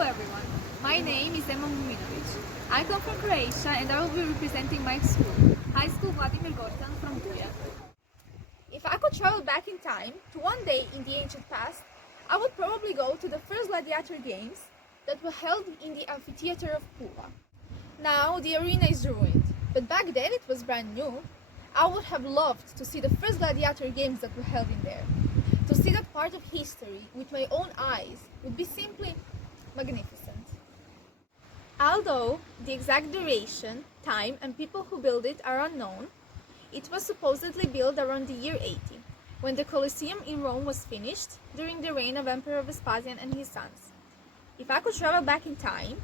Hello everyone, my name is Ema Muminovic. I come from Croatia and I will be representing my school, High School Vladimir Gortan from Buje. If I could travel back in time to one day in the ancient past, I would probably go to the first gladiator games that were held in the amphitheater of Pula. Now the arena is ruined, but back then it was brand new. I would have loved to see the first gladiator games that were held in there. To see that part of history with my own eyes would be simply magnificent. Although the exact duration, time, and people who built it are unknown, it was supposedly built around the year 80, when the Colosseum in Rome was finished during the reign of Emperor Vespasian and his sons. If I could travel back in time,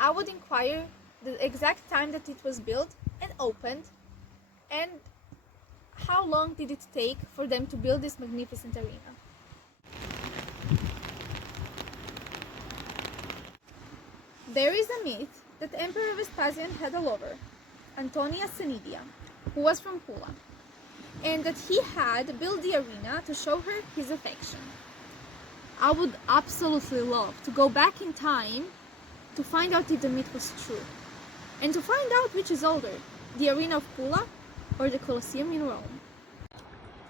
I would inquire the exact time that it was built and opened, and how long did it take for them to build this magnificent arena. There is a myth that Emperor Vespasian had a lover, Antonia Senidia, who was from Pula, and that he had built the arena to show her his affection. I would absolutely love to go back in time to find out if the myth was true, and to find out which is older, the arena of Pula or the Colosseum in Rome.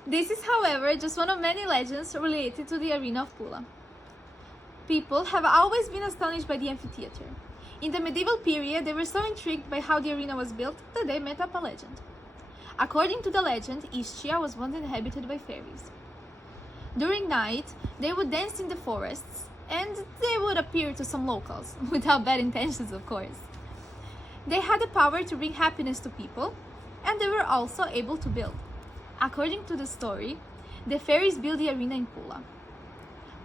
This is, however, just one of many legends related to the arena of Pula. People have always been astonished by the amphitheater. In the medieval period, they were so intrigued by how the arena was built that they made up a legend. According to the legend, Ischia was once inhabited by fairies. During night, they would dance in the forests, and they would appear to some locals, without bad intentions, of course. They had the power to bring happiness to people, and they were also able to build. According to the story, the fairies built the arena in Pula.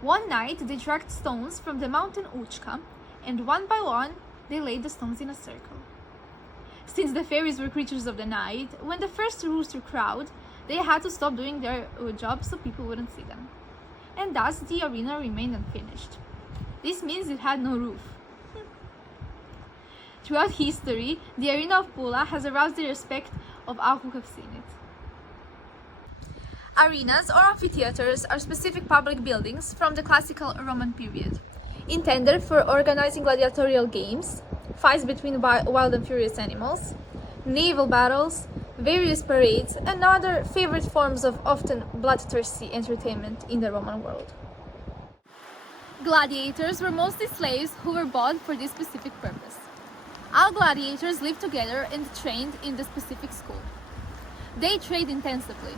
One night, they dragged stones from the mountain Učka, and one by one, they laid the stones in a circle. Since the fairies were creatures of the night, when the first rooster crowed, they had to stop doing their job so people wouldn't see them. And thus, the arena remained unfinished. This means it had no roof. Throughout history, the arena of Pula has aroused the respect of all who have seen it. Arenas or amphitheaters are specific public buildings from the classical Roman period, intended for organizing gladiatorial games, fights between wild and furious animals, naval battles, various parades, and other favorite forms of often bloodthirsty entertainment in the Roman world. Gladiators were mostly slaves who were bought for this specific purpose. All gladiators lived together and trained in the specific school. They trained intensively.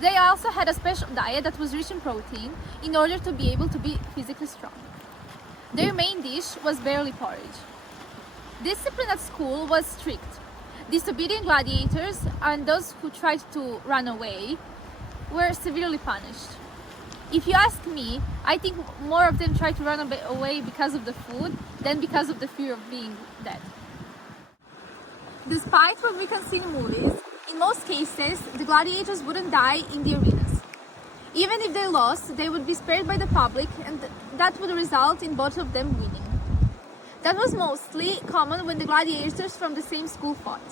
They also had a special diet that was rich in protein in order to be able to be physically strong. Their main dish was barley porridge. Discipline at school was strict. Disobedient gladiators and those who tried to run away were severely punished. If you ask me, I think more of them tried to run away because of the food than because of the fear of being dead. Despite what we can see in movies, in most cases, the gladiators wouldn't die in the arenas. Even if they lost, they would be spared by the public, and that would result in both of them winning. That was mostly common when the gladiators from the same school fought.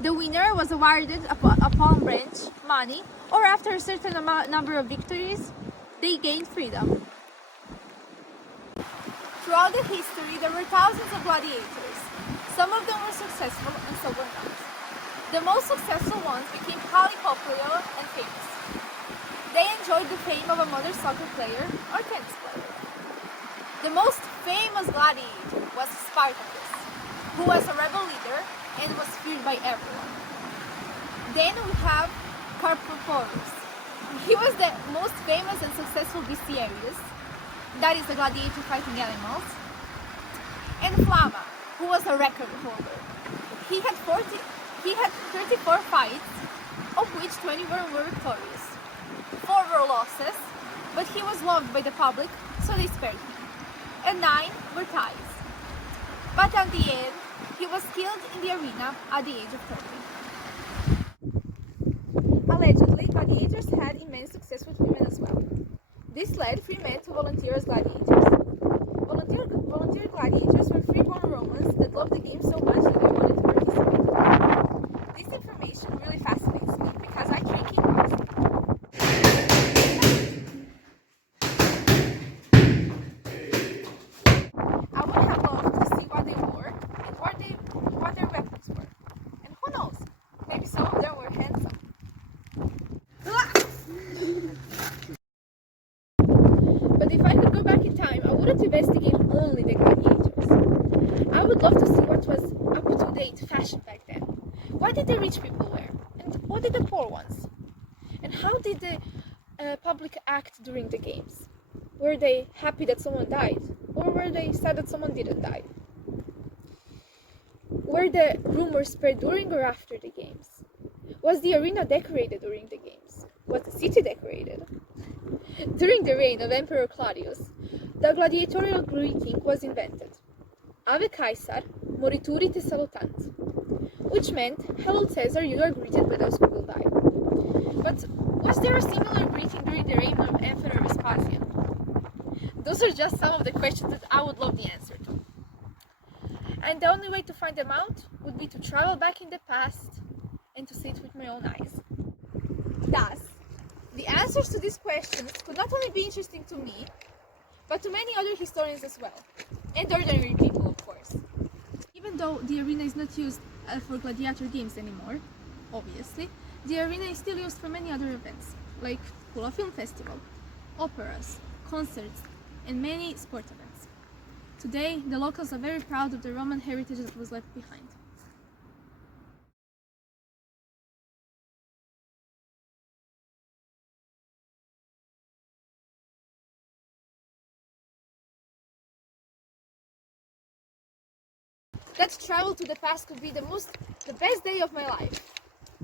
The winner was awarded a palm branch, money, or after a certain number of victories, they gained freedom. Throughout the history, there were thousands of gladiators. Some of them were successful and some were not. The most successful ones became highly popular and famous. They enjoyed the fame of a modern soccer player or tennis player. The most famous gladiator was Spartacus, who was a rebel leader and was feared by everyone. Then we have Carpophorus. He was the most famous and successful bestiarius, that is a gladiator fighting animals, and Flama, who was a record holder. He had 34 fights, of which 21 were victorious. 4 were losses, but he was loved by the public, so they spared him. And 9 were ties. But at the end, he was killed in the arena at the age of 30. Allegedly, gladiators had immense success with women as well. This led free men to volunteer as gladiators. Volunteer gladiators were freeborn Romans that loved the game so much that they wanted to participate. This information really fascinates me because I train kickboxing. wouldn't investigate only the gladiators. I would love to see what was up-to-date fashion back then. What did the rich people wear? And what did the poor ones? And how did the public act during the games? Were they happy that someone died? Or were they sad that someone didn't die? Were the rumors spread during or after the games? Was the arena decorated during the games? Was the city decorated? During the reign of Emperor Claudius, the gladiatorial greeting was invented. Ave Caesar, morituri te salutant, which meant, Hello Caesar, you are greeted by those who will die. But was there a similar greeting during the reign of Emperor Vespasian? Those are just some of the questions that I would love the answer to. And the only way to find them out would be to travel back in the past and to see it with my own eyes. Thus, the answers to these questions could not only be interesting to me, but to many other historians as well, and ordinary people, of course. Even though the arena is not used for gladiator games anymore, obviously, the arena is still used for many other events, like Pula Film Festival, operas, concerts, and many sport events. Today, the locals are very proud of the Roman heritage that was left behind. That travel to the past could be the best day of my life.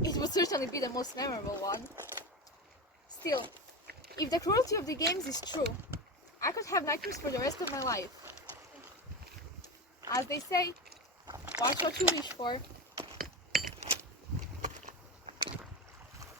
It would certainly be the most memorable one. Still, if the cruelty of the games is true, I could have nightmares for the rest of my life. As they say, watch what you wish for.